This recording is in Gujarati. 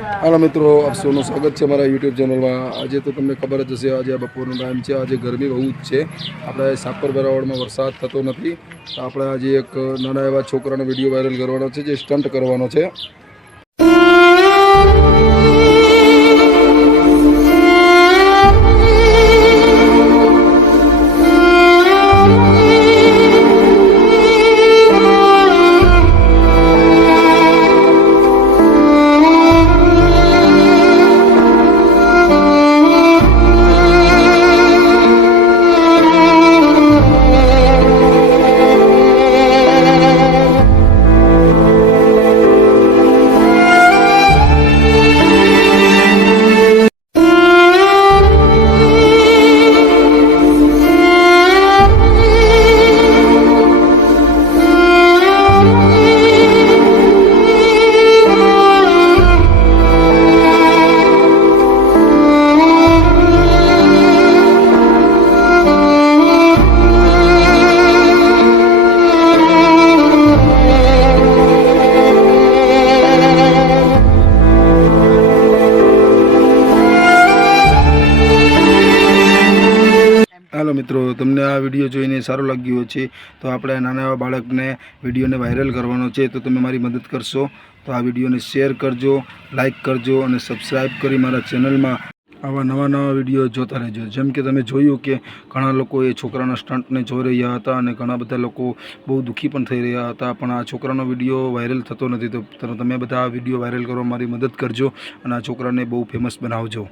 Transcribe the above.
હાલો મિત્રો, આપ સૌનું સ્વાગત છે અમારા યુટ્યુબ ચેનલમાં. આજે તો તમને ખબર જ હશે, આજે બપોરનો ટાઈમ છે, આજે ગરમી બહુ જ છે. આપણે સાપર વેરાવળમાં વરસાદ થતો નથી. આપણે આજે એક નાના એવા છોકરાનો વીડિયો વાયરલ કરવાનો છે, જે સ્ટન્ટ કરવાનો છે. હાલો મિત્રો, તમને આ વીડિયો જોઈને સારું લાગ્યું છે તો આપણે નાના એવા બાળકને વિડીયોને વાયરલ કરવાનો છે, તો તમે મારી મદદ કરશો. તો આ વિડીયોને શેર કરજો લાઈક કરજો અને સબસ્ક્રાઈબ કરી મારા ચેનલમાં આવા નવા નવા વીડિયો જોતા રહેજો. જેમ કે તમે જોયું કે ઘણા લોકો એ છોકરાના સ્ટન્ટને જોઈ રહ્યા હતા અને ઘણા બધા લોકો બહુ દુઃખી પણ થઈ રહ્યા હતા, પણ આ છોકરાનો વીડિયો વાયરલ થતો નથી, તો તમે બધા આ વીડિયો વાયરલ કરવા મારી મદદ કરજો અને આ છોકરાને બહુ ફેમસ બનાવજો.